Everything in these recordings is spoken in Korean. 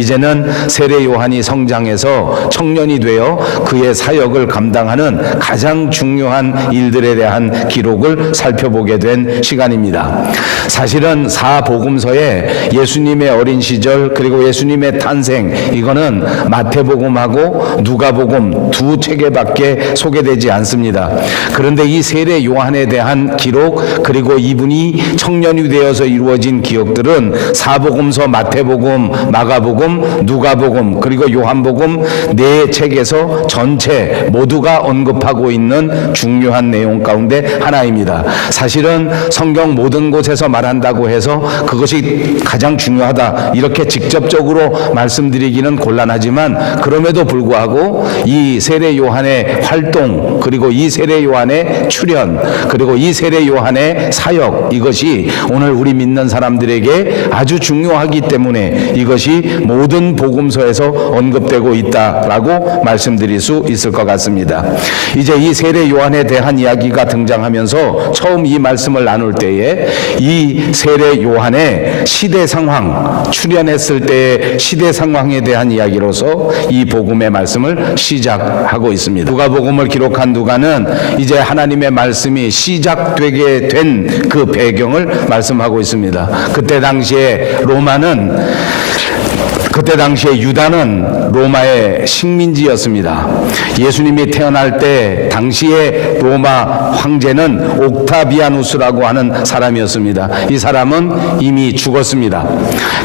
이제는 세례 요한이 성장해서 청년이 되어 그의 사역을 감당하는 가장 중요한 일들에 대한 기록을 살펴보게 된 시간입니다. 사실은 사복음서에 예수님의 어린 시절 그리고 예수님의 탄생, 이거는 마태복음하고 누가복음 두 책에밖에 소개되지 않습니다. 그런데 이 세례 요한에 대한 기록, 그리고 이분이 청년이 되어서 이루어진 기억들은 사복음서, 마태복음, 마가복음, 누가복음 그리고 요한복음 네 책에서 전체 모두가 언급하고 있는 중요한 내용 가운데 하나입니다. 사실은 성경 모든 곳에서 말한다고 해서 그것이 가장 중요하다 이렇게 직접적으로 말씀드리기는 곤란하지만, 그럼에도 불구하고 이 세례 요한의 활동, 그리고 이 세례 요한의 출현, 그리고 이 세례 요한의 사역, 이것이 오늘 우리 믿는 사람들에게 아주 중요하기 때문에 이것이 모든 복음서에서 언급되고 있다라고 말씀드릴 수 있을 것 같습니다. 이제 이 세례 요한에 대한 이야기가 등장하면서 처음 이 말씀을 나눌 때에 이 세례 요한의 시대 상황, 출현했을 때의 시대 상황에 대한 이야기로서 이 복음의 말씀을 시작하고 있습니다. 누가복음을 기록한 누가는 이제 하나님의 말씀이 시작되게 된 그 배경을 말씀하고 있습니다. 그때 당시에 유다는 로마의 식민지였습니다. 예수님이 태어날 때 당시에 로마 황제는 옥타비아누스라고 하는 사람이었습니다. 이 사람은 이미 죽었습니다.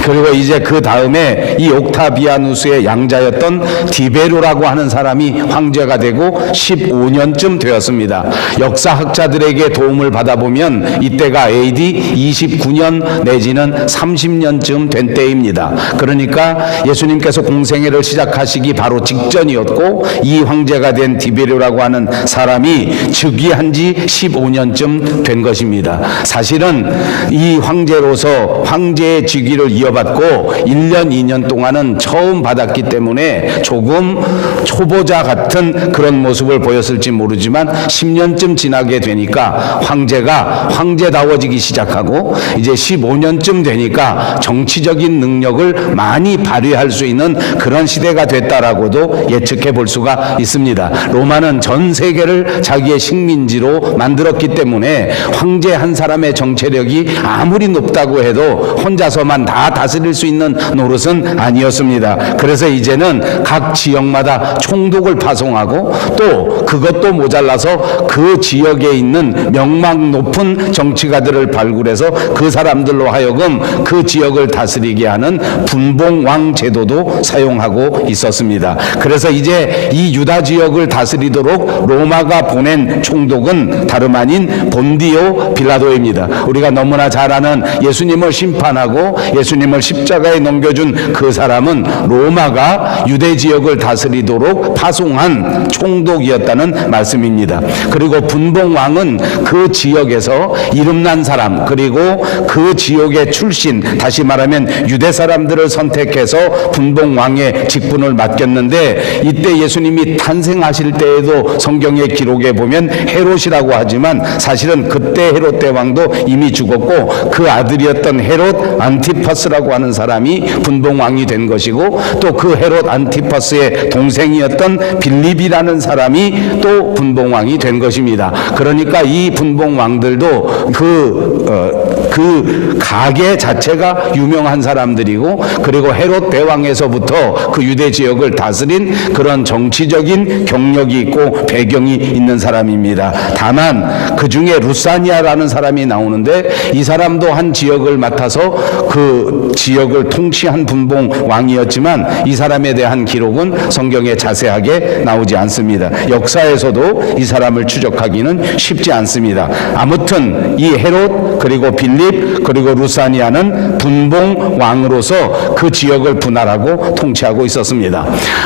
그리고 이제 그 다음에 이 옥타비아누스의 양자였던 디베르라고 하는 사람이 황제가 되고 15년쯤 되었습니다. 역사학자들에게 도움을 받아보면 이때가 AD 29년 내지는 30년쯤 된 때입니다. 그러니까 예수님께서 공생애를 시작하시기 바로 직전이었고, 이 황제가 된 디베르라고 하는 사람이 즉위한 지 15년쯤 된 것입니다. 사실은 이 황제로서 황제의 직위를 이어받고 1년, 2년 동안은 처음 받았기 때문에 조금 초보자 같은 그런 모습을 보였을지 모르지만 10년쯤 지나게 되니까 황제가 황제다워지기 시작하고, 이제 15년쯤 되니까 정치적인 능력을 많이 발휘할 수 있는 그런 시대가 됐다라고도 예측해 볼 수가 있습니다. 로마는 전 세계를 자기의 식민지로 만들었기 때문에 황제 한 사람의 정체력이 아무리 높다고 해도 혼자서만 다 다스릴 수 있는 노릇은 아니었습니다. 그래서 이제는 각 지역마다 총독을 파송하고, 또 그것도 모자라서 그 지역에 있는 명망 높은 정치가들을 발굴해서 그 사람들로 하여금 그 지역을 다스리게 하는 분봉왕 제도도 사용하고 있었습니다. 그래서 이제 이 유다 지역을 다스리도록 로마가 보낸 총독은 다름 아닌 본디오 빌라도입니다. 우리가 너무나 잘 아는 예수님을 심판하고 예수님을 십자가에 넘겨준 그 사람은 로마가 유대 지역을 다스리도록 파송한 총독이었다는 말씀입니다. 그리고 분봉왕은 그 지역에서 이름난 사람, 그리고 그 지역의 출신, 다시 말하면 유대 사람들을 선택해서 분봉왕의 직분을 맡겼는데, 이때 예수님이 탄생하실 때에도 성경의 기록에 보면 헤롯이라고 하지만 사실은 그때 헤롯 대왕도 이미 죽었고, 그 아들이었던 헤롯 안티파스라고 하는 사람이 분봉왕이 된 것이고, 또 그 헤롯 안티파스의 동생이었던 빌립이라는 사람이 또 분봉왕이 된 것입니다. 그러니까 이 분봉왕들도 그 가계 자체가 유명한 사람들이고, 그리고 헤롯 대왕에서부터 그 유대 지역을 다스린 그런 정치적인 경력이 있고 배경이 있는 사람입니다. 다만 그 중에 루사니아라는 사람이 나오는데, 이 사람도 한 지역을 맡아서 그 지역을 통치한 분봉 왕이었지만 이 사람에 대한 기록은 성경에 자세하게 나오지 않습니다. 역사에서도 이 사람을 추적하기는 쉽지 않습니다. 아무튼 이 헤롯, 그리고 빌립, 그리고 루사니아는 분봉 왕으로서 그 지역을 분할하고 통치하고 있었습니다.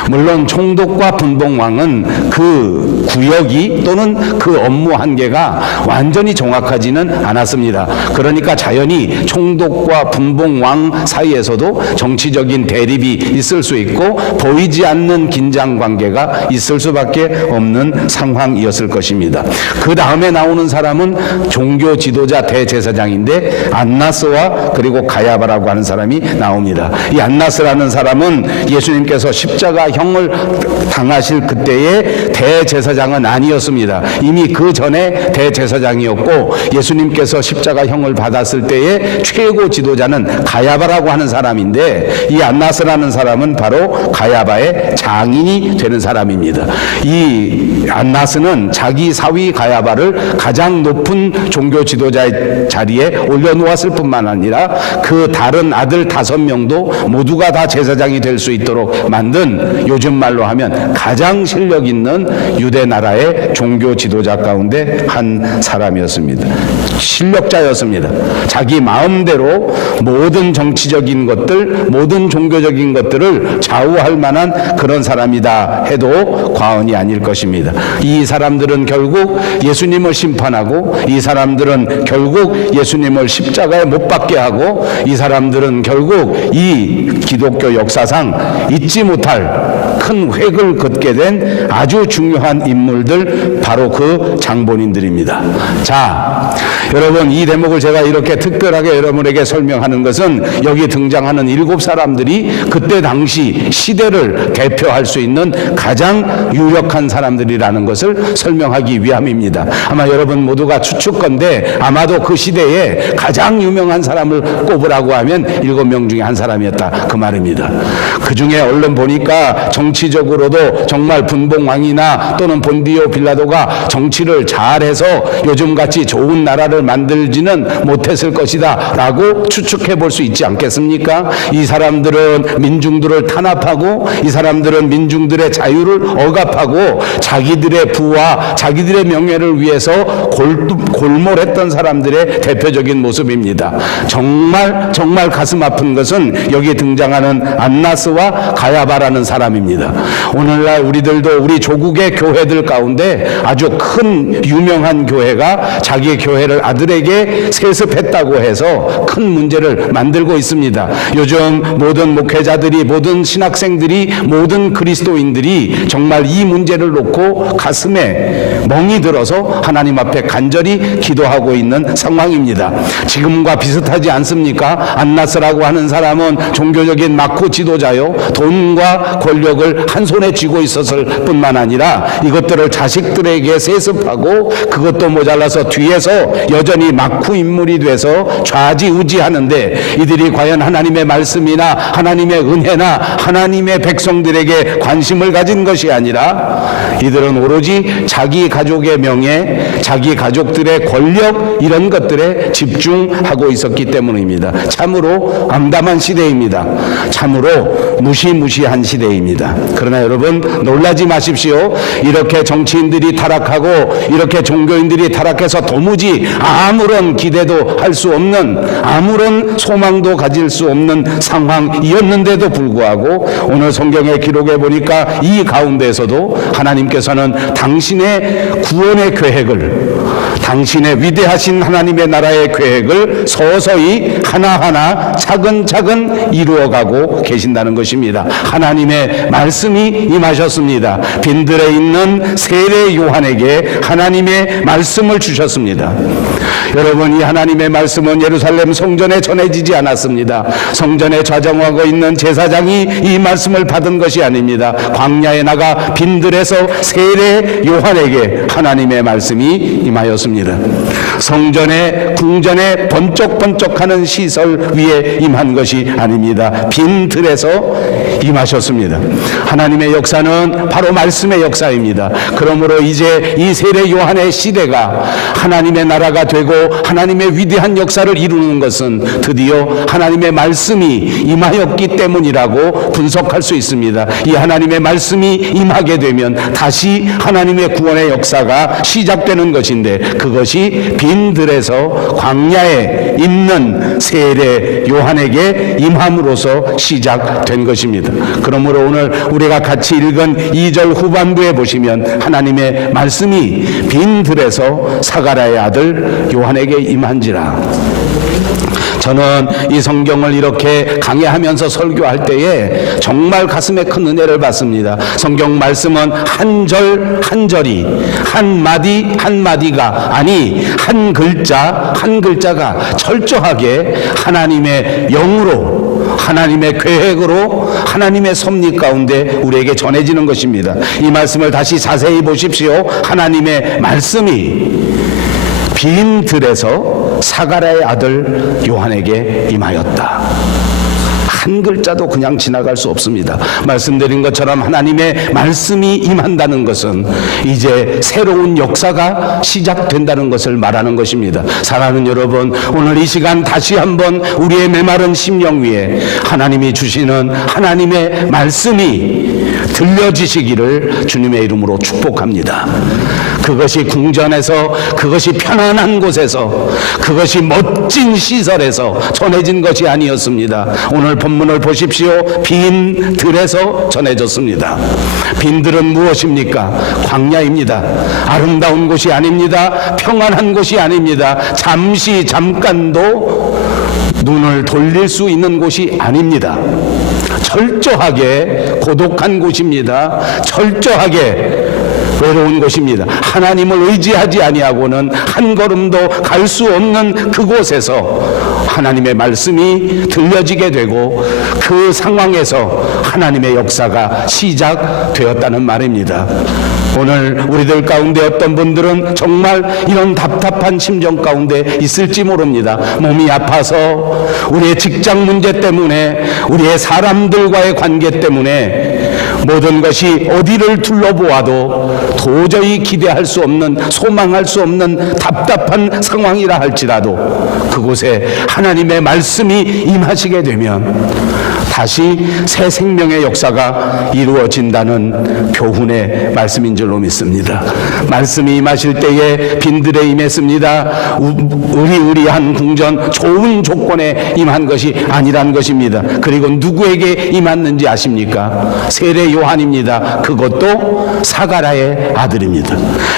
물론 총독과 분봉 왕은 그 구역이 또는 그 업무 한계가 완전히 정확하지는 않았습니다. 그러니까 자연히 총독과 분봉 왕 사이에서도 정치적인 대립이 있을 수 있고 보이지 않는 긴장 관계가 있을 수밖에 없는 상황이었을 것입니다. 그 다음에 나오는 사람은 종교 지도자 대제사장인데 안나스와 그리고 가야바라고 하는 사람이 나옵니다. 이 안나스 안나스라는 사람은 예수님께서 십자가형을 당하실 그때의 대제사장은 아니었습니다. 이미 그 전에 대제사장이었고, 예수님께서 십자가형을 받았을 때의 최고 지도자는 가야바라고 하는 사람인데, 이 안나스라는 사람은 바로 가야바의 장인이 되는 사람입니다. 이 안나스는 자기 사위 가야바를 가장 높은 종교 지도자의 자리에 올려놓았을 뿐만 아니라 그 다른 아들 5명도 모두가 다 제사장이 될 수 있도록 만든, 요즘 말로 하면 가장 실력 있는 유대 나라의 종교 지도자 가운데 한 사람이었습니다. 실력자였습니다. 자기 마음대로 모든 정치적인 것들, 모든 종교적인 것들을 좌우할 만한 그런 사람이다 해도 과언이 아닐 것입니다. 이 사람들은 결국 예수님을 심판하고, 이 사람들은 결국 예수님을 십자가에 못 박게 하고, 이 사람들은 결국 이 기독교 역사상 잊지 못할 큰 획을 긋게 된 아주 중요한 인물들, 바로 그 장본인들입니다. 자, 여러분, 이 대목을 제가 이렇게 특별하게 여러분에게 설명하는 것은 여기 등장하는 7사람들이 그때 당시 시대를 대표할 수 있는 가장 유력한 사람들이라는 것을 설명하기 위함입니다. 아마 여러분 모두가 추측건데 아마도 그 시대에 가장 유명한 사람을 꼽으라고 하면 7명 중에 한 사람이었다, 그 말입니다. 그 중에 얼른 보니까 정치적으로도 정말 분봉왕이나 또는 본디오 빌라도가 정치를 잘해서 요즘같이 좋은 나라를 만들지는 못했을 것이다 라고 추측해 볼 수 있지 않겠습니까? 이 사람들은 민중들을 탄압하고, 이 사람들은 민중들의 자유를 억압하고, 자기들의 부와 자기들의 명예를 위해서 골몰했던 사람들의 대표적인 모습입니다. 정말 가슴 아픈 것은 여기 등장하는 안나스와 가야바라는 사람입니다. 오늘날 우리들도 우리 조국의 교회들 가운데 아주 큰 유명한 교회가 자기 교회를 아들에게 세습했다고 해서 큰 문제를 만들고 있습니다. 요즘 모든 목회자들이, 모든 신학생들이, 모든 그리스도인들이 정말 이 문제를 놓고 가슴에 멍이 들어서 하나님 앞에 간절히 기도하고 있는 상황입니다. 지금과 비슷하지 않습니까? 안나스라고 하는 사람은 종교적인 마코 지도자요, 돈과 권력을 한 손에 쥐고 있었을 뿐만 아니라 이것들을 자식들에게 세습하고, 그것도 모자라서 뒤에서 여전히 마쿠 인물이 돼서 좌지우지하는데, 이들이 과연 하나님의 말씀이나 하나님의 은혜나 하나님의 백성들에게 관심을 가진 것이 아니라 이들은 오로지 자기 가족의 명예, 자기 가족들의 권력, 이런 것들에 집중하고 있었기 때문입니다. 참으로 암담한 시대입니다. 참으로 무시무시한 시대입니다. 그러나 여러분, 놀라지 마십시오. 이렇게 정치인들이 타락하고, 이렇게 종교인들이 타락해서 도무지 아무런 기대도 할 수 없는, 아무런 소망도 가질 수 없는 상황이었는데도 불구하고, 오늘 성경의 기록에 보니까 이 가운데에서도 하나님께서는 당신의 구원의 계획을, 당신의 위대하신 하나님의 나라의 계획을 서서히 하나하나 차근차근 이루어가고 계신다는 것입니다. 하나님의 말씀이 임하셨습니다. 빈들에 있는 세례 요한에게 하나님의 말씀을 주셨습니다. 여러분, 이 하나님의 말씀은 예루살렘 성전에 전해지지 않았습니다. 성전에 좌정하고 있는 제사장이 이 말씀을 받은 것이 아닙니다. 광야에 나가 빈들에서 세례 요한에게 하나님의 말씀이 임하였습니다. 성전에, 궁전에 번쩍번쩍하는 시설 위에 임한 것이 아닙니다. 빈들에서 임하셨습니다. 하나님의 역사는 바로 말씀의 역사입니다. 그러므로 이제 이 세례 요한의 시대가 하나님의 나라가 되고 하나님의 위대한 역사를 이루는 것은 드디어 하나님의 말씀이 임하였기 때문이라고 분석할 수 있습니다. 이 하나님의 말씀이 임하게 되면 다시 하나님의 구원의 역사가 시작되는 것인데, 그것이 빈들에서 광야에 있는 세례 요한에게 임함으로써 시작된 것입니다. 그러므로 오늘 우리가 같이 읽은 2절 후반부에 보시면 하나님의 말씀이 빈들에서 사가랴의 아들 요한에게 임한지라. 저는 이 성경을 이렇게 강해하면서 설교할 때에 정말 가슴에 큰 은혜를 받습니다. 성경 말씀은 한 절 한 절이, 한 마디 한 마디가, 아니 한 글자 한 글자가 철저하게 하나님의 영으로, 하나님의 계획으로 하나님의 섭리 가운데 우리에게 전해지는 것입니다. 이 말씀을 다시 자세히 보십시오. 하나님의 말씀이 빈 들에서 사가랴의 아들 요한에게 임하였다. 한 글자도 그냥 지나갈 수 없습니다. 말씀드린 것처럼 하나님의 말씀이 임한다는 것은 이제 새로운 역사가 시작된다는 것을 말하는 것입니다. 사랑하는 여러분, 오늘 이 시간 다시 한번 우리의 메마른 심령 위에 하나님이 주시는 하나님의 말씀이 들려지시기를 주님의 이름으로 축복합니다. 그것이 궁전에서, 그것이 편안한 곳에서, 그것이 멋진 시설에서 전해진 것이 아니었습니다. 오늘 본문을 보십시오. 빈 들에서 전해졌습니다. 빈 들은 무엇입니까? 광야입니다. 아름다운 곳이 아닙니다. 평안한 곳이 아닙니다. 잠깐도 눈을 돌릴 수 있는 곳이 아닙니다. 철저하게 고독한 곳입니다. 철저하게 외로운 곳입니다. 하나님을 의지하지 아니하고는 한 걸음도 갈 수 없는 그곳에서 하나님의 말씀이 들려지게 되고 그 상황에서 하나님의 역사가 시작되었다는 말입니다. 오늘 우리들 가운데 어떤 분들은 정말 이런 답답한 심정 가운데 있을지 모릅니다. 몸이 아파서, 우리의 직장 문제 때문에, 우리의 사람들과의 관계 때문에 모든 것이 어디를 둘러보아도 도저히 기대할 수 없는, 소망할 수 없는 답답한 상황이라 할지라도 그곳에 하나님의 말씀이 임하시게 되면 다시 새 생명의 역사가 이루어진다는 교훈의 말씀인 줄로 믿습니다. 말씀이 임하실 때에 빈들에 임했습니다. 의리의리한 궁전, 좋은 조건에 임한 것이 아니란 것입니다. 그리고 누구에게 임했는지 아십니까? 세례 요한입니다. 그것도 사가랴의 아들입니다.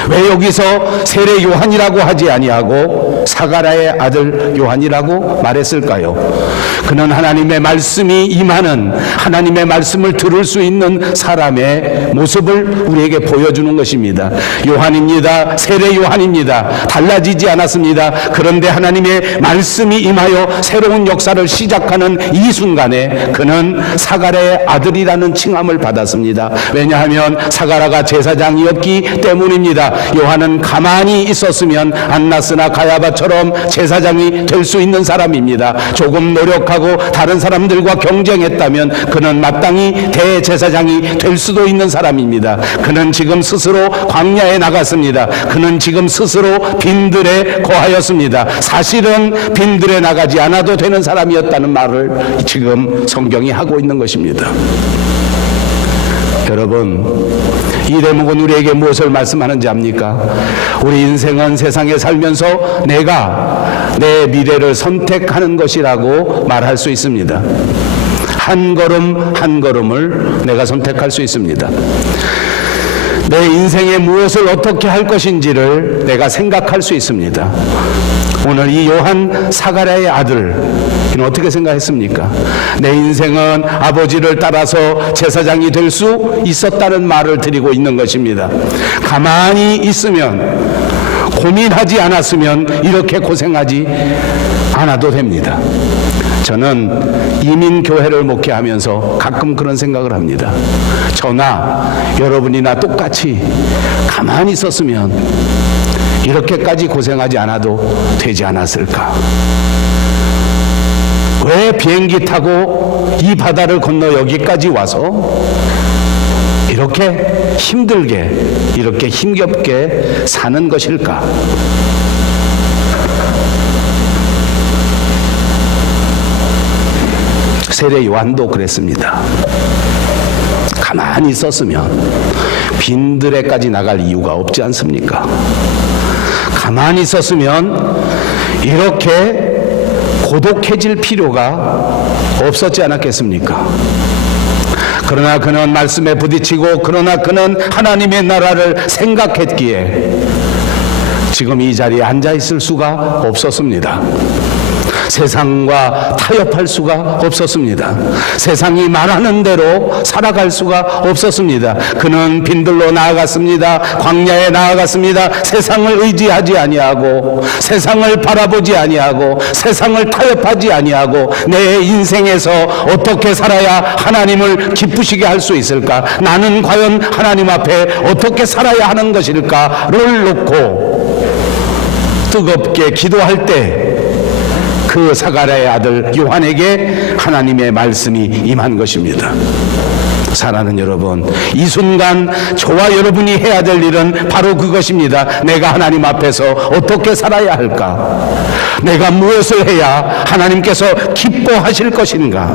왜 여기서 세례 요한이라고 하지 아니하고 사가랴의 아들 요한이라고 말했을까요? 그는 하나님의 말씀이 임하는, 하나님의 말씀을 들을 수 있는 사람의 모습을 우리에게 보여주는 것입니다. 요한입니다. 세례 요한입니다. 달라지지 않았습니다. 그런데 하나님의 말씀이 임하여 새로운 역사를 시작하는 이 순간에 그는 사가랴의 아들이라는 칭함을 받았습니다. 왜냐하면 사가랴가 제사장이었기 때문입니다. 요한은 가만히 있었으면 안나스나 가야바처럼 제사장이 될 수 있는 사람입니다. 조금 노력하고 다른 사람들과 경쟁했다면 그는 마땅히 대제사장이 될 수도 있는 사람입니다. 그는 지금 스스로 광야에 나갔습니다. 그는 지금 스스로 빈들에 거하였습니다. 사실은 빈들에 나가지 않아도 되는 사람이었다는 말을 지금 성경이 하고 있는 것입니다. 여러분, 이 대목은 우리에게 무엇을 말씀하는지 압니까? 우리 인생은 세상에 살면서 내가 내 미래를 선택하는 것이라고 말할 수 있습니다. 한 걸음 한 걸음을 내가 선택할 수 있습니다. 내 인생에 무엇을 어떻게 할 것인지를 내가 생각할 수 있습니다. 오늘 이 요한 사가랴의 아들, 이는 어떻게 생각했습니까? 내 인생은 아버지를 따라서 제사장이 될 수 있었다는 말을 드리고 있는 것입니다. 가만히 있으면, 고민하지 않았으면 이렇게 고생하지 않아도 됩니다. 저는 이민교회를 목회하면서 가끔 그런 생각을 합니다. 저나 여러분이나 똑같이 가만히 있었으면 이렇게까지 고생하지 않아도 되지 않았을까? 왜 비행기 타고 이 바다를 건너 여기까지 와서 이렇게 힘들게, 이렇게 힘겹게 사는 것일까? 세례 요한도 그랬습니다. 가만히 있었으면 빈들에까지 나갈 이유가 없지 않습니까? 가만히 있었으면 이렇게 고독해질 필요가 없었지 않았겠습니까? 그러나 그는 말씀에 부딪히고, 그러나 그는 하나님의 나라를 생각했기에 지금 이 자리에 앉아 있을 수가 없었습니다. 세상과 타협할 수가 없었습니다. 세상이 말하는 대로 살아갈 수가 없었습니다. 그는 빈들로 나아갔습니다. 광야에 나아갔습니다. 세상을 의지하지 아니하고, 세상을 바라보지 아니하고, 세상을 타협하지 아니하고, 내 인생에서 어떻게 살아야 하나님을 기쁘시게 할 수 있을까? 나는 과연 하나님 앞에 어떻게 살아야 하는 것일까를 놓고 뜨겁게 기도할 때 그 사가랴의 아들 요한에게 하나님의 말씀이 임한 것입니다. 사랑하는 여러분, 이 순간 저와 여러분이 해야 될 일은 바로 그것입니다. 내가 하나님 앞에서 어떻게 살아야 할까? 내가 무엇을 해야 하나님께서 기뻐하실 것인가?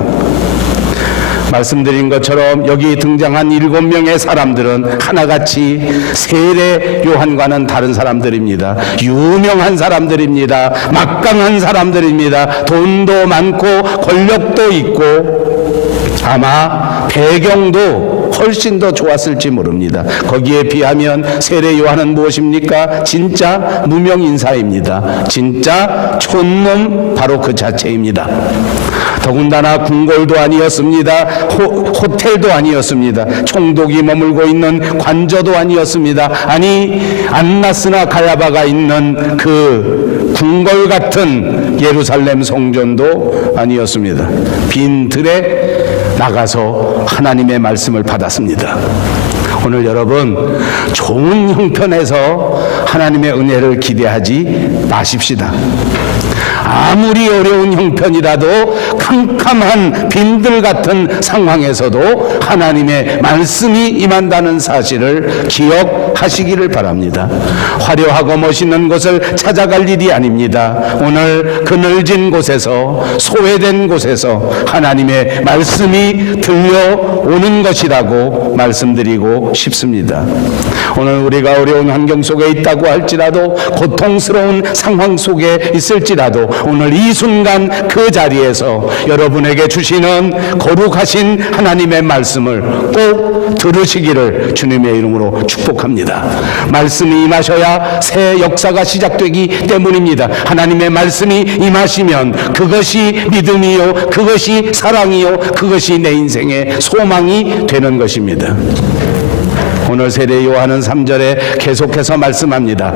말씀드린 것처럼 여기 등장한 7명의 사람들은 하나같이 세례 요한과는 다른 사람들입니다. 유명한 사람들입니다. 막강한 사람들입니다. 돈도 많고 권력도 있고 아마 배경도 훨씬 더 좋았을지 모릅니다. 거기에 비하면 세례 요한은 무엇입니까? 진짜 무명인사입니다. 진짜 촌놈 바로 그 자체입니다. 더군다나 궁궐도 아니었습니다. 호텔도 아니었습니다. 총독이 머물고 있는 관저도 아니었습니다. 아니, 안나스나 가야바가 있는 그 궁궐 같은 예루살렘 성전도 아니었습니다. 빈 들에 나가서 하나님의 말씀을 받았습니다. 오늘 여러분, 좋은 형편에서 하나님의 은혜를 기대하지 마십시다. 아무리 어려운 형편이라도 캄캄한 빈들 같은 상황에서도 하나님의 말씀이 임한다는 사실을 기억하시기를 바랍니다. 화려하고 멋있는 곳을 찾아갈 일이 아닙니다. 오늘 그늘진 곳에서, 소외된 곳에서 하나님의 말씀이 들려오는 것이라고 말씀드리고 싶습니다. 오늘 우리가 어려운 환경 속에 있다고 할지라도, 고통스러운 상황 속에 있을지라도 오늘 이 순간 그 자리에서 여러분에게 주시는 거룩하신 하나님의 말씀을 꼭 들으시기를 주님의 이름으로 축복합니다. 말씀이 임하셔야 새 역사가 시작되기 때문입니다. 하나님의 말씀이 임하시면 그것이 믿음이요, 그것이 사랑이요, 그것이 내 인생의 소망이 되는 것입니다. 오늘 세례 요한은 3절에 계속해서 말씀합니다.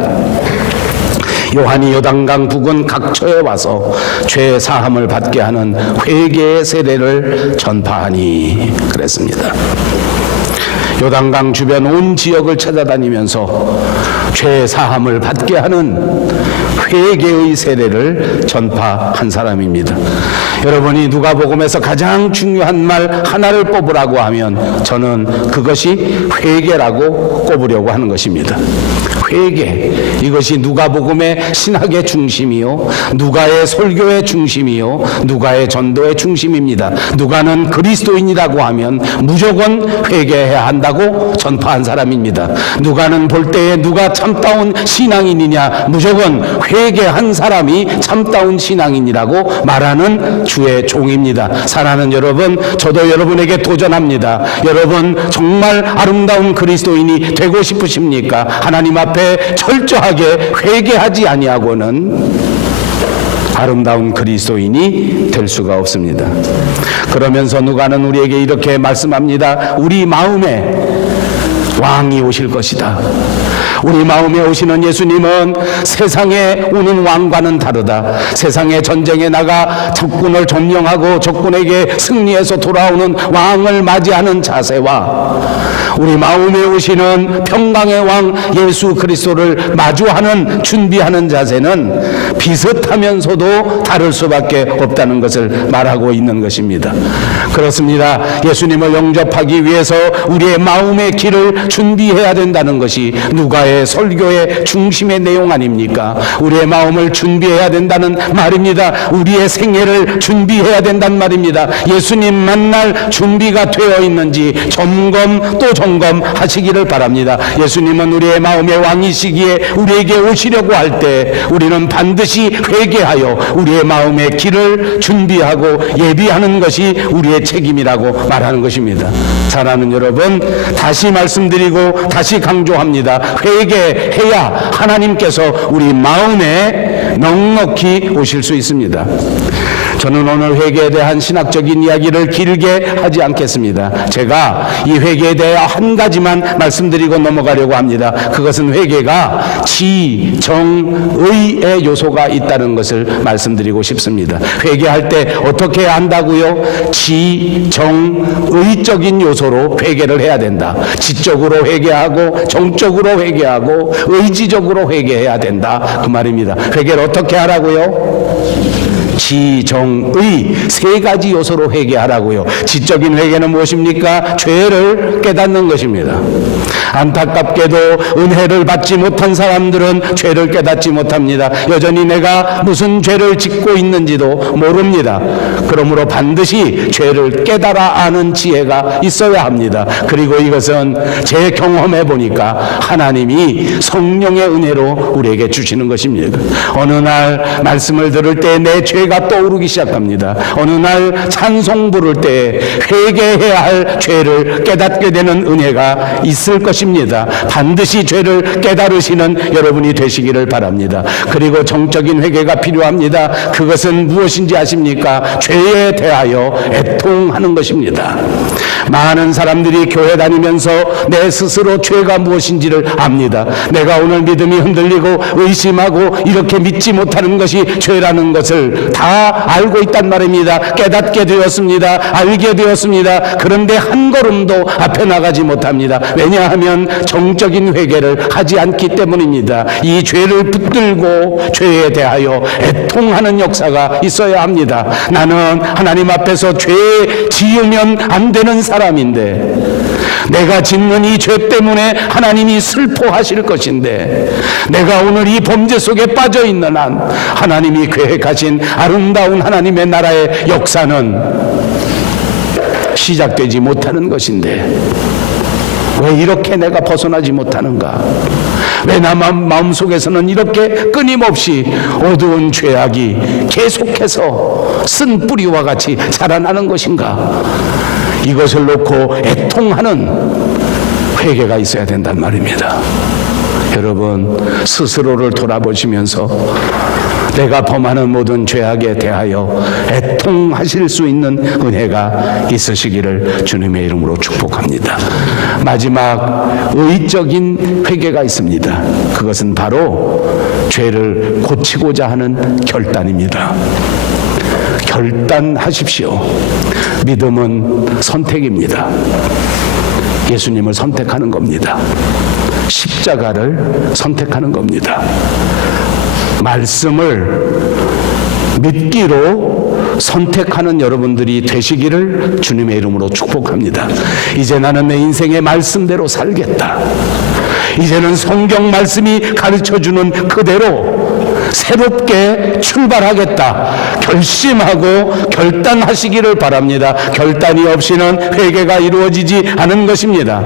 요한이 요단강 부근 각처에 와서 죄 사함을 받게 하는 회개의 세례를 전파하니 그랬습니다. 요단강 주변 온 지역을 찾아다니면서 죄 사함을 받게 하는 회개의 세례를 전파한 사람입니다. 여러분이 누가복음에서 가장 중요한 말 하나를 뽑으라고 하면 저는 그것이 회개라고 꼽으려고 하는 것입니다. 회개, 이것이 누가복음의 신학의 중심이요, 누가의 설교의 중심이요, 누가의 전도의 중심입니다. 누가는 그리스도인이라고 하면 무조건 회개해야 한다고 전파한 사람입니다. 누가는 볼 때에 누가 참다운 신앙인이냐, 무조건 회개한 사람이 참다운 신앙인이라고 말하는 주의 종입니다. 사랑하는 여러분, 저도 여러분에게 도전합니다. 여러분 정말 아름다운 그리스도인이 되고 싶으십니까? 하나님 앞에 철저하게 회개하지 아니하고는 아름다운 그리스도인이 될 수가 없습니다. 그러면서 누가는 우리에게 이렇게 말씀합니다. 우리 마음에 왕이 오실 것이다. 우리 마음에 오시는 예수님은 세상에 오는 왕과는 다르다. 세상의 전쟁에 나가 적군을 점령하고 적군에게 승리해서 돌아오는 왕을 맞이하는 자세와 우리 마음에 오시는 평강의 왕 예수 그리스도를 마주하는 준비하는 자세는 비슷하면서도 다를 수밖에 없다는 것을 말하고 있는 것입니다. 그렇습니다. 예수님을 영접하기 위해서 우리의 마음의 길을 준비해야 된다는 것이 누가의 설교의 중심의 내용 아닙니까? 우리의 마음을 준비해야 된다는 말입니다. 우리의 생애를 준비해야 된다는 말입니다. 예수님 만날 준비가 되어 있는지 점검 또 점검하시기를 바랍니다. 예수님은 우리의 마음의 왕이시기에 우리에게 오시려고 할 때 우리는 반드시 회개하여 우리의 마음의 길을 준비하고 예비하는 것이 우리의 책임이라고 말하는 것입니다. 사랑하는 여러분, 다시 말씀드리고 다시 강조합니다. 회개해야 하나님께서 우리 마음에 넉넉히 오실 수 있습니다. 저는 오늘 회개에 대한 신학적인 이야기를 길게 하지 않겠습니다. 제가 이 회개에 대해 한 가지만 말씀드리고 넘어가려고 합니다. 그것은 회개가 지, 정, 의의 요소가 있다는 것을 말씀드리고 싶습니다. 회개할 때 어떻게 해야 한다고요? 지, 정, 의적인 요소로 회개를 해야 된다. 지적으로 회개하고 정적으로 회개하고 의지적으로 회개해야 된다. 그 말입니다. 회개를 어떻게 하라고요? 지, 정, 의 세 가지 요소로 회개하라고요. 지적인 회개는 무엇입니까? 죄를 깨닫는 것입니다. 안타깝게도 은혜를 받지 못한 사람들은 죄를 깨닫지 못합니다. 여전히 내가 무슨 죄를 짓고 있는지도 모릅니다. 그러므로 반드시 죄를 깨달아 아는 지혜가 있어야 합니다. 그리고 이것은 제 경험해 보니까 하나님이 성령의 은혜로 우리에게 주시는 것입니다. 어느 날 말씀을 들을 때 내 죄가 떠오르기 시작합니다. 어느 날 찬송 부를 때 회개해야 할 죄를 깨닫게 되는 은혜가 있을 것입니다. 반드시 죄를 깨달으시는 여러분이 되시기를 바랍니다. 그리고 정적인 회개가 필요합니다. 그것은 무엇인지 아십니까? 죄에 대하여 애통하는 것입니다. 많은 사람들이 교회 다니면서 내 스스로 죄가 무엇인지를 압니다. 내가 오늘 믿음이 흔들리고 의심하고 이렇게 믿지 못하는 것이 죄라는 것을 다 알고 있단 말입니다. 깨닫게 되었습니다. 알게 되었습니다. 그런데 한 걸음도 앞에 나가지 못합니다. 왜냐하면 정적인 회개를 하지 않기 때문입니다. 이 죄를 붙들고 죄에 대하여 애통하는 역사가 있어야 합니다. 나는 하나님 앞에서 죄 지으면 안 되는 사람인데, 내가 짓는 이 죄 때문에 하나님이 슬퍼하실 것인데, 내가 오늘 이 범죄 속에 빠져 있는 한 하나님이 계획하신 아름다운 하나님의 나라의 역사는 시작되지 못하는 것인데, 왜 이렇게 내가 벗어나지 못하는가? 왜 나 마음속에서는 이렇게 끊임없이 어두운 죄악이 계속해서 쓴 뿌리와 같이 자라나는 것인가? 이것을 놓고 애통하는 회개가 있어야 된단 말입니다. 여러분, 스스로를 돌아보시면서 내가 범하는 모든 죄악에 대하여 애통하실 수 있는 은혜가 있으시기를 주님의 이름으로 축복합니다. 마지막 의적인 회개가 있습니다. 그것은 바로 죄를 고치고자 하는 결단입니다. 결단하십시오. 믿음은 선택입니다. 예수님을 선택하는 겁니다. 십자가를 선택하는 겁니다. 말씀을 믿기로 선택하는 여러분들이 되시기를 주님의 이름으로 축복합니다. 이제 나는 내 인생의 말씀대로 살겠다. 이제는 성경 말씀이 가르쳐주는 그대로 새롭게 출발하겠다. 결심하고 결단하시기를 바랍니다. 결단이 없이는 회개가 이루어지지 않은 것입니다.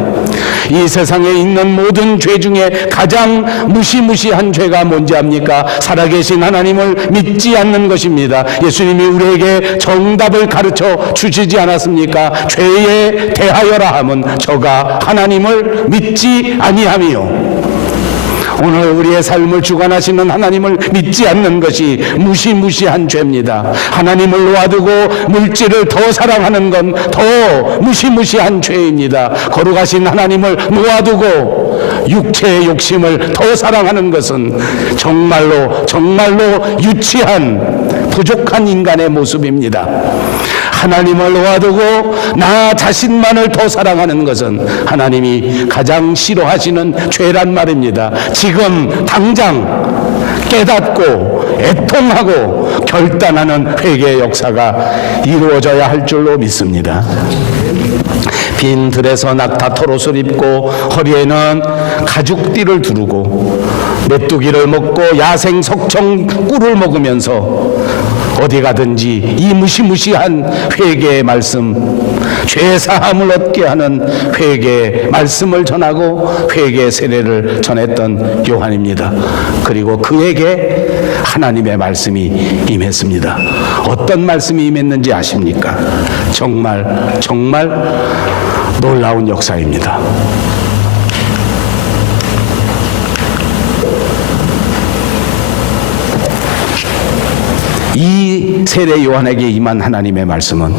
이 세상에 있는 모든 죄 중에 가장 무시무시한 죄가 뭔지 압니까? 살아계신 하나님을 믿지 않는 것입니다. 예수님이 우리에게 정답을 가르쳐 주시지 않았습니까? 죄에 대하여라 함은 저가 하나님을 믿지 아니하며, 오늘 우리의 삶을 주관하시는 하나님을 믿지 않는 것이 무시무시한 죄입니다. 하나님을 놓아두고 물질을 더 사랑하는 건 더 무시무시한 죄입니다. 거룩하신 하나님을 놓아두고 육체의 욕심을 더 사랑하는 것은 정말로 유치한 부족한 인간의 모습입니다. 하나님을 놓아두고 나 자신만을 더 사랑하는 것은 하나님이 가장 싫어하시는 죄란 말입니다. 지금 당장 깨닫고 애통하고 결단하는 회개의 역사가 이루어져야 할 줄로 믿습니다. 빈 들에서 낙타 털옷을 입고 허리에는 가죽띠를 두르고 메뚜기를 먹고 야생 석청 꿀을 먹으면서 어디 가든지 이 무시무시한 회개의 말씀, 죄사함을 얻게 하는 회개의 말씀을 전하고 회개의 세례를 전했던 요한입니다. 그리고 그에게 하나님의 말씀이 임했습니다. 어떤 말씀이 임했는지 아십니까? 정말 놀라운 역사입니다. 이 세례 요한에게 임한 하나님의 말씀은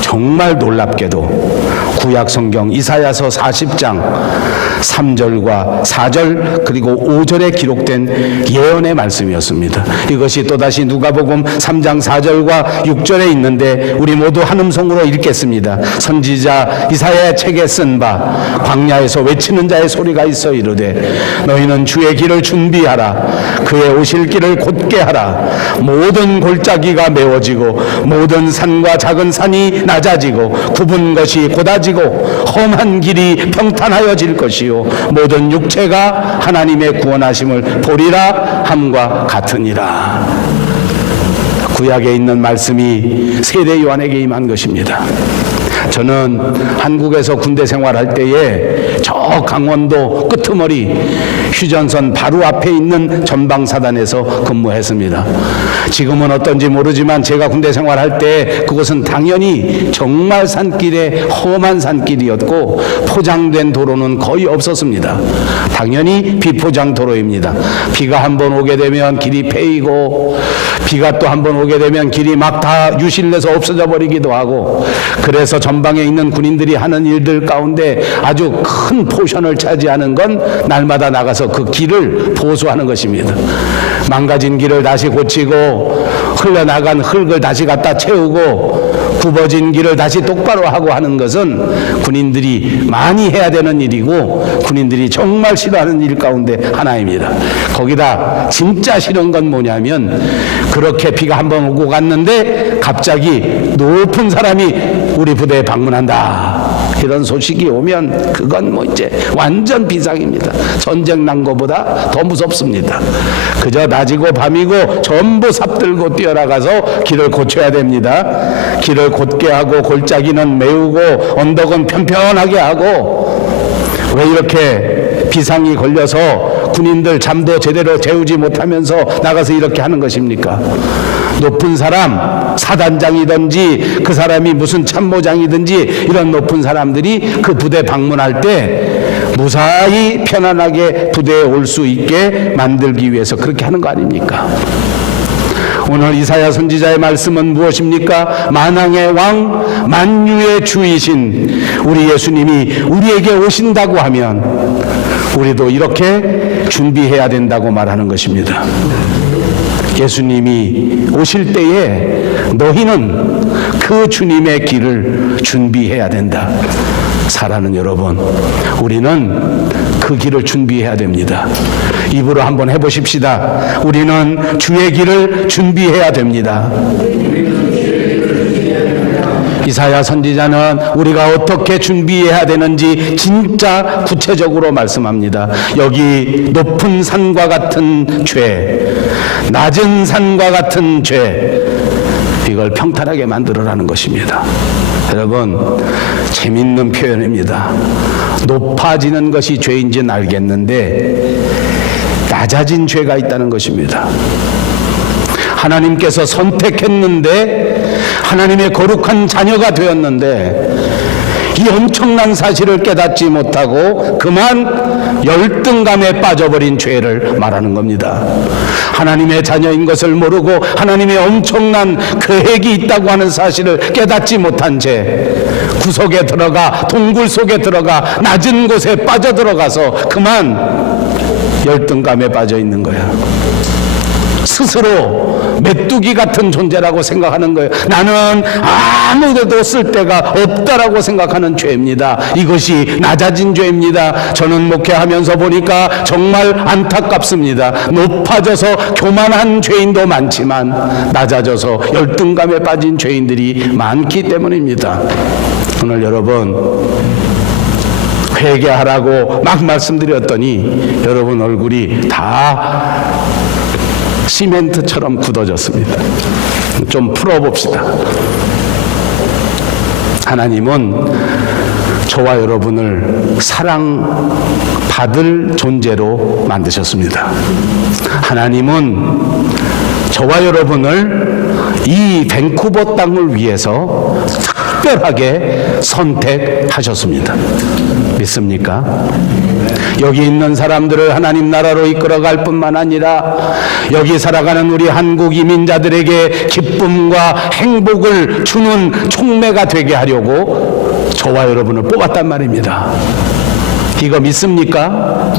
정말 놀랍게도 구약 성경 이사야서 40장 3절과 4절 그리고 5절에 기록된 예언의 말씀이었습니다. 이것이 또다시 누가복음 3장 4절과 6절에 있는데 우리 모두 한 음성으로 읽겠습니다. 선지자 이사야의 책에 쓴 바 광야에서 외치는 자의 소리가 있어 이르되 너희는 주의 길을 준비하라. 그의 오실 길을 곧게 하라. 모든 골짜기가 메워지고 모든 산과 작은 산이 낮아지고 굽은 것이 곧아지고 험한 길이 평탄하여질 것이요 모든 육체가 하나님의 구원하심을 보리라 함과 같으니라. 구약에 있는 말씀이 세례 요한에게 임한 것입니다. 저는 한국에서 군대 생활할 때에 저 강원도 끄트머리 휴전선 바로 앞에 있는 전방사단에서 근무했습니다. 지금은 어떤지 모르지만 제가 군대 생활할 때 그곳은 당연히 정말 산길에 험한 산길이었고 포장된 도로는 거의 없었습니다. 당연히 비포장 도로입니다. 비가 한번 오게 되면 길이 패이고 비가 또 한번 오게 되면 길이 막 다 유실내서 없어져 버리기도 하고, 그래서 전방에 있는 군인들이 하는 일들 가운데 아주 큰 포션을 차지하는 건 날마다 나가서 그 길을 보수하는 것입니다. 망가진 길을 다시 고치고 흘러나간 흙을 다시 갖다 채우고 굽어진 길을 다시 똑바로 하고 하는 것은 군인들이 많이 해야 되는 일이고 군인들이 정말 싫어하는 일 가운데 하나입니다. 거기다 진짜 싫은 건 뭐냐면 그렇게 비가 한번 오고 갔는데 갑자기 높은 사람이 우리 부대에 방문한다, 이런 소식이 오면 그건 뭐 이제 완전 비상입니다. 전쟁 난 것보다 더 무섭습니다. 그저 낮이고 밤이고 전부 삽들고 뛰어나가서 길을 고쳐야 됩니다. 길을 곧게 하고 골짜기는 메우고 언덕은 편편하게 하고, 왜 이렇게 비상이 걸려서 군인들 잠도 제대로 재우지 못하면서 나가서 이렇게 하는 것입니까? 높은 사람, 사단장이든지 그 사람이 무슨 참모장이든지 이런 높은 사람들이 그 부대 방문할 때 무사히 편안하게 부대에 올 수 있게 만들기 위해서 그렇게 하는 거 아닙니까? 오늘 이사야 선지자의 말씀은 무엇입니까? 만왕의 왕, 만유의 주이신 우리 예수님이 우리에게 오신다고 하면 우리도 이렇게 준비해야 된다고 말하는 것입니다. 예수님이 오실 때에 너희는 그 주님의 길을 준비해야 된다. 사랑하는 여러분, 우리는 그 길을 준비해야 됩니다. 입으로 한번 해보십시다. 우리는 주의 길을 준비해야 됩니다. 이사야 선지자는 우리가 어떻게 준비해야 되는지 진짜 구체적으로 말씀합니다. 여기 높은 산과 같은 죄, 낮은 산과 같은 죄, 이걸 평탄하게 만들어라는 것입니다. 여러분, 재밌는 표현입니다. 높아지는 것이 죄인지는 알겠는데 낮아진 죄가 있다는 것입니다. 하나님께서 선택했는데 하나님의 거룩한 자녀가 되었는데 이 엄청난 사실을 깨닫지 못하고 그만 열등감에 빠져버린 죄를 말하는 겁니다. 하나님의 자녀인 것을 모르고 하나님의 엄청난 계획이 있다고 하는 사실을 깨닫지 못한 죄, 구석에 들어가 동굴 속에 들어가 낮은 곳에 빠져들어가서 그만 열등감에 빠져 있는 거야. 스스로 메뚜기 같은 존재라고 생각하는 거예요. 나는 아무데도 쓸 데가 없다라고 생각하는 죄입니다. 이것이 낮아진 죄입니다. 저는 목회하면서 보니까 정말 안타깝습니다. 높아져서 교만한 죄인도 많지만 낮아져서 열등감에 빠진 죄인들이 많기 때문입니다. 오늘 여러분, 회개하라고 막 말씀드렸더니 여러분 얼굴이 다 시멘트처럼 굳어졌습니다. 좀 풀어봅시다. 하나님은 저와 여러분을 사랑받을 존재로 만드셨습니다. 하나님은 저와 여러분을 이 밴쿠버 땅을 위해서 특별하게 선택하셨습니다. 믿습니까? 여기 있는 사람들을 하나님 나라로 이끌어갈 뿐만 아니라 여기 살아가는 우리 한국 이민자들에게 기쁨과 행복을 주는 촉매가 되게 하려고 저와 여러분을 뽑았단 말입니다. 이거 믿습니까?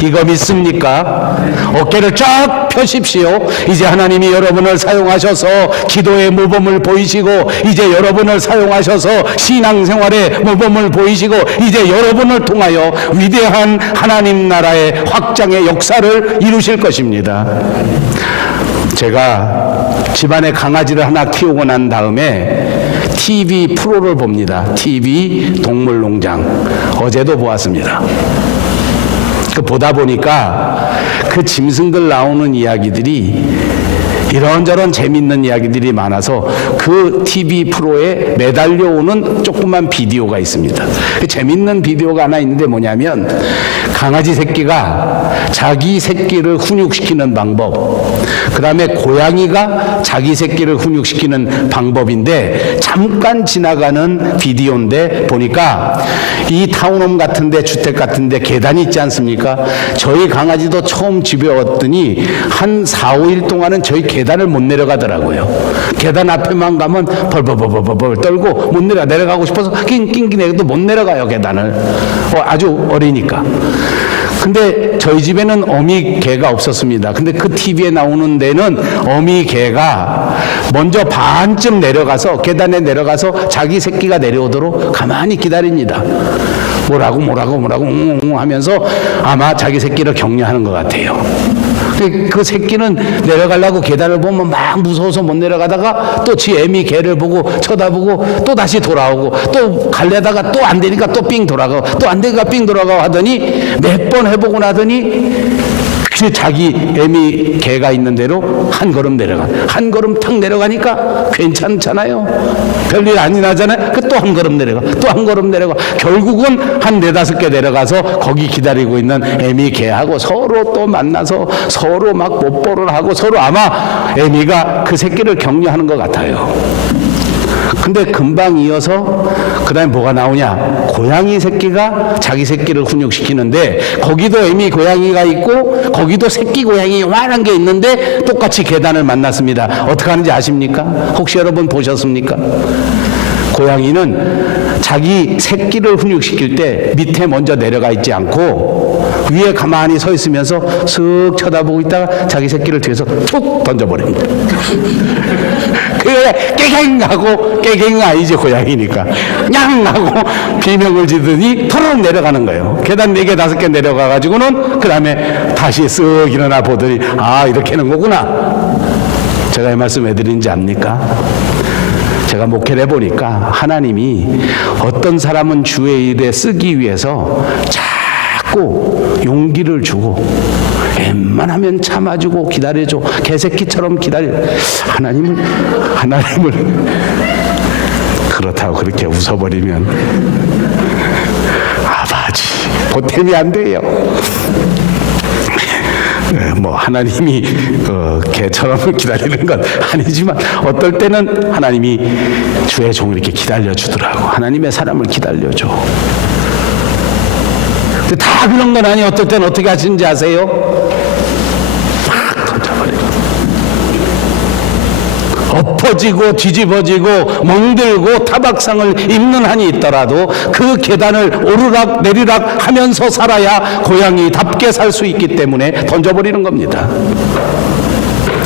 이거 믿습니까? 어깨를 쫙 펴십시오. 이제 하나님이 여러분을 사용하셔서 기도의 모범을 보이시고, 이제 여러분을 사용하셔서 신앙생활의 모범을 보이시고, 이제 여러분을 통하여 위대한 하나님 나라의 확장의 역사를 이루실 것입니다. 제가 집안에 강아지를 하나 키우고 난 다음에 TV 프로를 봅니다. TV 동물농장. 어제도 보았습니다. 보다 보니까 그 짐승들 나오는 이야기들이 이런저런 재밌는 이야기들이 많아서 그 TV 프로에 매달려 오는 조그만 비디오가 있습니다. 재밌는 비디오가 하나 있는데 뭐냐면 강아지 새끼가 자기 새끼를 훈육시키는 방법, 그 다음에 고양이가 자기 새끼를 훈육시키는 방법인데 잠깐 지나가는 비디오인데 보니까 이 타운홈 같은데 주택 같은데 계단이 있지 않습니까? 저희 강아지도 처음 집에 왔더니 한 4, 5일 동안은 저희 계단을 못 내려가더라고요. 계단 앞에만 가면 벌벌벌벌벌 떨고 못 내려가고 싶어서 낑낑낑해도 못 내려가요, 계단을. 아주 어리니까. 근데 저희 집에는 어미 개가 없었습니다. 근데 그 TV에 나오는 데는 어미 개가 먼저 반쯤 내려가서 계단에 내려가서 자기 새끼가 내려오도록 가만히 기다립니다. 뭐라고 하면서 아마 자기 새끼를 격려하는 것 같아요. 그 새끼는 내려가려고 계단을 보면 막 무서워서 못 내려가다가 또 지 애미 개를 보고 쳐다보고 또 다시 돌아오고 또 가려다가 또 안 되니까 또 삥 돌아가고 또 안 되니까 삥 돌아가고 하더니 몇 번 해보고 나더니 자기 애미 개가 있는 대로 한 걸음 내려가. 한 걸음 탁 내려가니까 괜찮잖아요. 별일 안 나잖아요. 그 또 한 걸음 내려가. 또 한 걸음 내려가. 결국은 한 4, 5개 내려가서 거기 기다리고 있는 애미 개하고 서로 또 만나서 서로 막 뽀뽀를 하고 서로 아마 애미가 그 새끼를 격려하는 것 같아요. 근데 금방 이어서 그 다음에 뭐가 나오냐? 고양이 새끼가 자기 새끼를 훈육시키는데 거기도 애미 고양이가 있고 거기도 새끼 고양이 요만한 게 있는데 똑같이 계단을 만났습니다. 어떻게 하는지 아십니까? 혹시 여러분 보셨습니까? 고양이는 자기 새끼를 훈육시킬 때 밑에 먼저 내려가 있지 않고 위에 가만히 서 있으면서 슥 쳐다보고 있다가 자기 새끼를 뒤에서 툭 던져버립니다. 그래 깨갱하고, 깨갱은 아니지 고양이니까, 냥하고 비명을 지더니 털어 내려가는 거예요. 계단 4개 5개 내려가가지고는 그 다음에 다시 쓱 일어나 보더니 아 이렇게 하는 거구나. 제가 이 말씀 왜 드리는지 압니까? 제가 목회를 해보니까 하나님이 어떤 사람은 주의 일에 쓰기 위해서 자꾸 용기를 주고 웬만하면 참아주고 기다려줘. 개새끼처럼 기다려. 하나님을 그렇다고 그렇게 웃어버리면 아버지 보탬이 안 돼요. 뭐 하나님이 개처럼 기다리는 건 아니지만 어떨 때는 하나님이 주의 종을 이렇게 기다려주더라고. 하나님의 사람을 기다려줘. 근데 다 그런 건 아니에요. 어떨 때는 어떻게 하시는지 아세요? 막 던져버려요. 엎어지고 뒤집어지고 멍들고 타박상을 입는 한이 있더라도 그 계단을 오르락 내리락 하면서 살아야 고양이답게 살 수 있기 때문에 던져버리는 겁니다.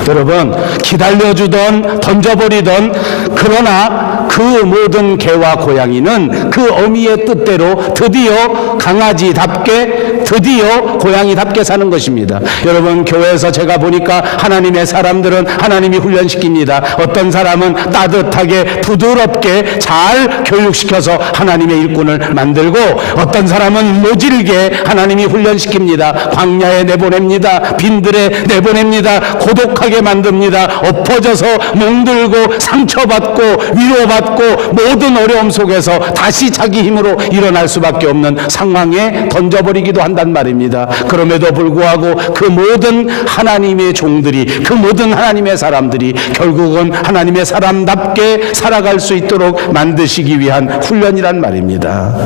여러분, 기다려주던 던져버리던, 그러나 그 모든 개와 고양이는 그 어미의 뜻대로 드디어 강아지답게, 드디어 고양이답게 사는 것입니다. 여러분, 교회에서 제가 보니까 하나님의 사람들은 하나님이 훈련시킵니다. 어떤 사람은 따뜻하게 부드럽게 잘 교육시켜서 하나님의 일꾼을 만들고, 어떤 사람은 모질게 하나님이 훈련시킵니다. 광야에 내보냅니다. 빈들에 내보냅니다. 고독하게 만듭니다. 엎어져서 멍들고 상처받고 위로받고 모든 어려움 속에서 다시 자기 힘으로 일어날 수밖에 없는 상황에 던져버리기도 한단 말입니다. 그럼에도 불구하고 그 모든 하나님의 종들이, 그 모든 하나님의 사람들이 결국은 하나님의 사람답게 살아갈 수 있도록 만드시기 위한 훈련이란 말입니다.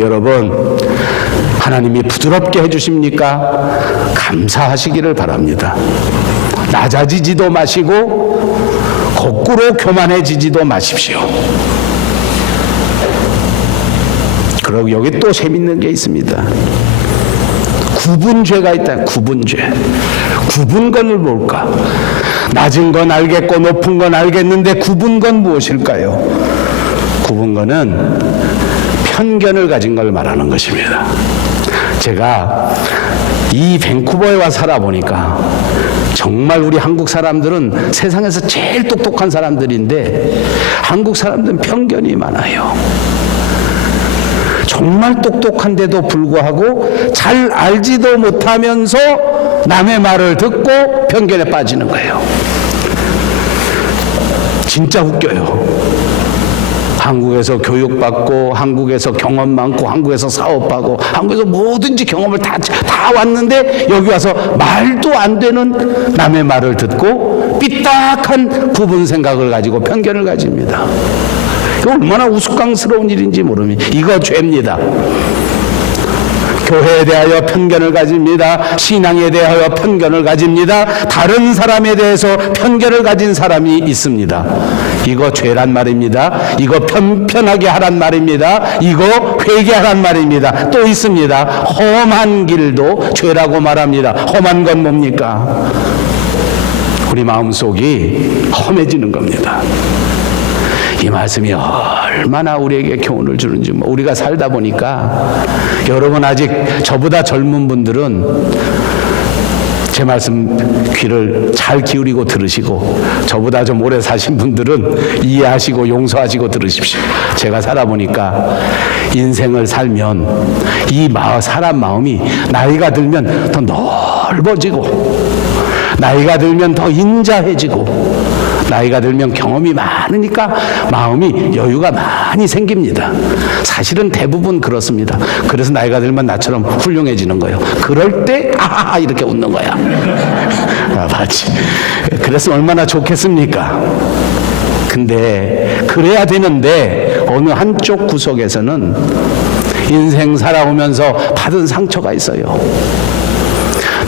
여러분, 하나님이 부드럽게 해주십니까? 감사하시기를 바랍니다. 낮아지지도 마시고 거꾸로 교만해지지도 마십시오. 그리고 여기 또 재밌는 게 있습니다. 구분죄가 있다. 구분죄. 구분건을 뭘까? 낮은 건 알겠고 높은 건 알겠는데 구분건 무엇일까요? 구분건은 편견을 가진 걸 말하는 것입니다. 제가 이 밴쿠버에 와 살아보니까 정말 우리 한국 사람들은 세상에서 제일 똑똑한 사람들인데 한국 사람들은 편견이 많아요. 정말 똑똑한데도 불구하고 잘 알지도 못하면서 남의 말을 듣고 편견에 빠지는 거예요. 진짜 웃겨요. 한국에서 교육받고 한국에서 경험 많고 한국에서 사업하고 한국에서 뭐든지 경험을 다 왔는데 여기 와서 말도 안 되는 남의 말을 듣고 삐딱한 구분 생각을 가지고 편견을 가집니다. 이거 얼마나 우스꽝스러운 일인지 모릅니다. 이거 죄입니다. 교회에 대하여 편견을 가집니다. 신앙에 대하여 편견을 가집니다. 다른 사람에 대해서 편견을 가진 사람이 있습니다. 이거 죄란 말입니다. 이거 편편하게 하란 말입니다. 이거 회개하란 말입니다. 또 있습니다. 험한 길도 죄라고 말합니다. 험한 건 뭡니까? 우리 마음속이 험해지는 겁니다. 이 말씀이 얼마나 우리에게 교훈을 주는지 우리가 살다 보니까 여러분 아직 저보다 젊은 분들은 제 말씀 귀를 잘 기울이고 들으시고 저보다 좀 오래 사신 분들은 이해하시고 용서하시고 들으십시오. 제가 살아보니까 인생을 살면 이 사람 마음이 나이가 들면 더 넓어지고 나이가 들면 더 인자해지고 나이가 들면 경험이 많으니까 마음이 여유가 많이 생깁니다. 사실은 대부분 그렇습니다. 그래서 나이가 들면 나처럼 훌륭해지는 거예요. 그럴 때 아하하 이렇게 웃는 거야. 맞지? 그래서 얼마나 좋겠습니까? 근데 그래야 되는데 어느 한쪽 구석에서는 인생 살아오면서 받은 상처가 있어요.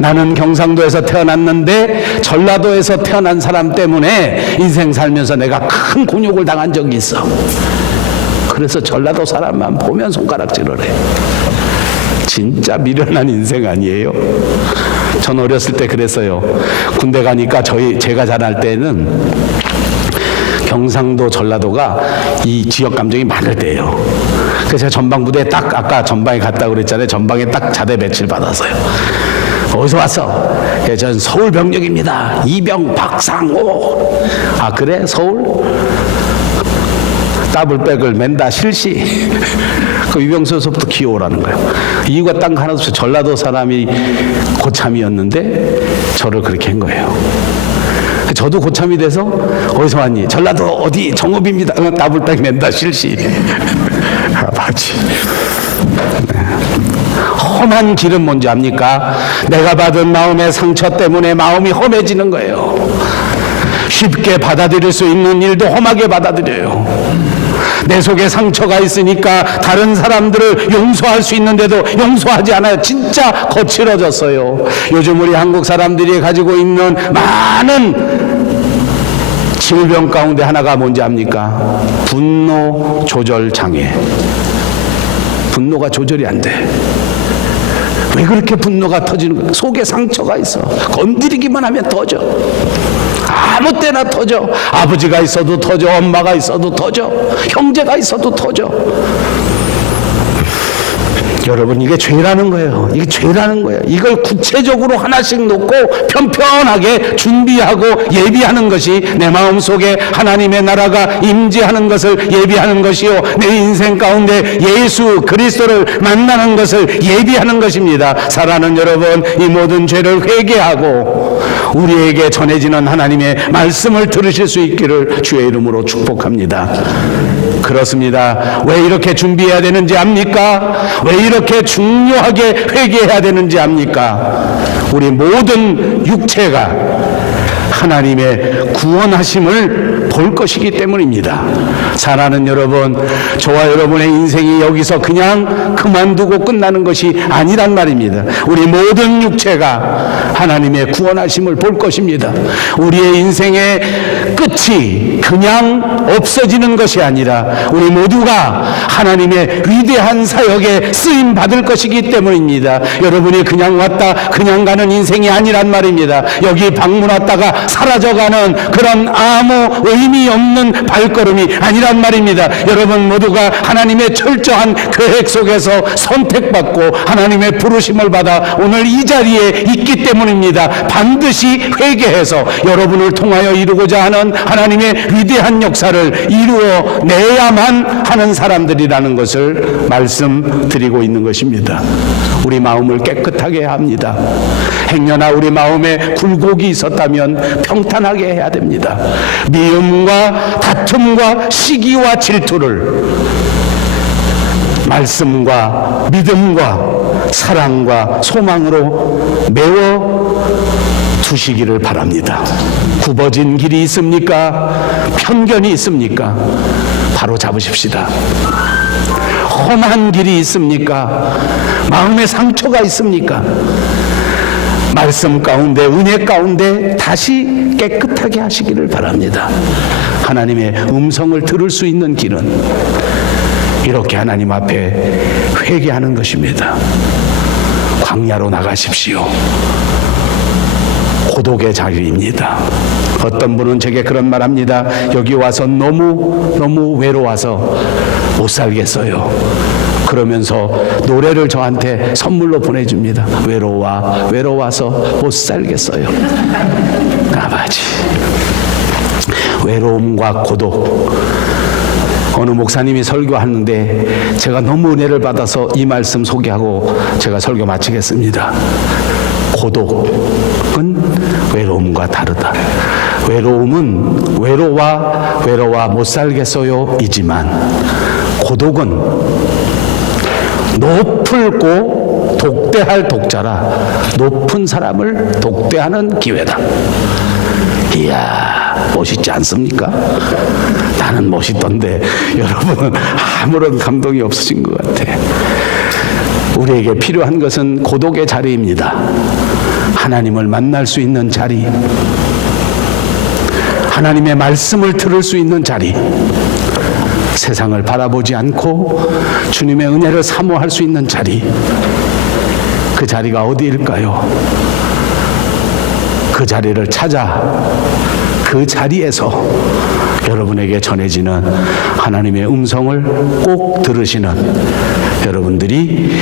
나는 경상도에서 태어났는데 전라도에서 태어난 사람 때문에 인생 살면서 내가 큰 곤욕을 당한 적이 있어. 그래서 전라도 사람만 보면 손가락질을 해. 진짜 미련한 인생 아니에요? 전 어렸을 때 그랬어요. 군대 가니까 제가 자랄 때는 경상도 전라도가 이 지역 감정이 많을 때예요. 그래서 제가 전방부대에 딱 아까 전방에 갔다고 그랬잖아요. 전방에 딱 자대 배치를 받았어요. 어디서 왔어? 예, 전 서울 병력입니다. 이병 박상호. 아 그래? 서울? 더블백을 맨다 실시. 그 유병수에서부터 기어오라는 거예요. 이유가 딱 하나도 없어요. 전라도 사람이 고참이었는데 저를 그렇게 한 거예요. 저도 고참이 돼서 어디서 왔니? 전라도 어디 정읍입니다. 더블백 맨다 실시. 아, 맞지. 험한 길은 뭔지 압니까? 내가 받은 마음의 상처 때문에 마음이 험해지는 거예요. 쉽게 받아들일 수 있는 일도 험하게 받아들여요. 내 속에 상처가 있으니까 다른 사람들을 용서할 수 있는데도 용서하지 않아요. 진짜 거칠어졌어요. 요즘 우리 한국 사람들이 가지고 있는 많은 질병 가운데 하나가 뭔지 압니까? 분노 조절 장애. 분노가 조절이 안 돼. 왜 그렇게 분노가 터지는 거야? 속에 상처가 있어. 건드리기만 하면 터져. 아무 때나 터져. 아버지가 있어도 터져. 엄마가 있어도 터져. 형제가 있어도 터져. 여러분 이게 죄라는 거예요. 이게 죄라는 거예요. 이걸 구체적으로 하나씩 놓고 편편하게 준비하고 예비하는 것이 내 마음속에 하나님의 나라가 임재하는 것을 예비하는 것이요 내 인생 가운데 예수 그리스도를 만나는 것을 예비하는 것입니다. 사랑하는 여러분, 이 모든 죄를 회개하고 우리에게 전해지는 하나님의 말씀을 들으실 수 있기를 주의 이름으로 축복합니다. 그렇습니다. 왜 이렇게 준비해야 되는지 압니까? 왜 이렇게 중요하게 회개해야 되는지 압니까? 우리 모든 육체가 하나님의 구원하심을 볼 것이기 때문입니다. 사랑하는 여러분, 저와 여러분의 인생이 여기서 그냥 그만두고 끝나는 것이 아니란 말입니다. 우리 모든 육체가 하나님의 구원하심을 볼 것입니다. 우리의 인생의 끝이 그냥 없어지는 것이 아니라 우리 모두가 하나님의 위대한 사역에 쓰임 받을 것이기 때문입니다. 여러분이 그냥 왔다 그냥 가는 인생이 아니란 말입니다. 여기 방문 왔다가 사라져가는 그런 아무 의미 없는 발걸음이 아니란 말입니다. 여러분 모두가 하나님의 철저한 계획 속에서 선택받고 하나님의 부르심을 받아 오늘 이 자리에 있기 때문입니다. 반드시 회개해서 여러분을 통하여 이루고자 하는 하나님의 위대한 역사를 이루어내야만 하는 사람들이라는 것을 말씀드리고 있는 것입니다. 우리 마음을 깨끗하게 해야 합니다. 행여나 우리 마음에 굴곡이 있었다면 평탄하게 해야 됩니다. 미움과 다툼과 시기와 질투를 말씀과 믿음과 사랑과 소망으로 메워 두시기를 바랍니다. 굽어진 길이 있습니까? 편견이 있습니까? 바로 잡으십시다. 험한 길이 있습니까? 마음의 상처가 있습니까? 말씀 가운데, 은혜 가운데 다시 깨끗하게 하시기를 바랍니다. 하나님의 음성을 들을 수 있는 길은 이렇게 하나님 앞에 회개하는 것입니다. 광야로 나가십시오. 고독의 자리입니다. 어떤 분은 제게 그런 말합니다. 여기 와서 너무 외로워서 못 살겠어요. 그러면서 노래를 저한테 선물로 보내줍니다. 외로워서 못 살겠어요. 아버지, 외로움과 고독. 어느 목사님이 설교하는데 제가 너무 은혜를 받아서 이 말씀 소개하고 제가 설교 마치겠습니다. 고독은 외로움과 다르다. 외로움은 외로워 못 살겠어요 이지만 고독은 높을고 독대할 독자라 높은 사람을 독대하는 기회다. 이야, 멋있지 않습니까? 나는 멋있던데 여러분은 아무런 감동이 없으신 것 같아. 우리에게 필요한 것은 고독의 자리입니다. 하나님을 만날 수 있는 자리, 하나님의 말씀을 들을 수 있는 자리, 세상을 바라보지 않고 주님의 은혜를 사모할 수 있는 자리, 그 자리가 어디일까요? 그 자리를 찾아 그 자리에서 여러분에게 전해지는 하나님의 음성을 꼭 들으시는 여러분들이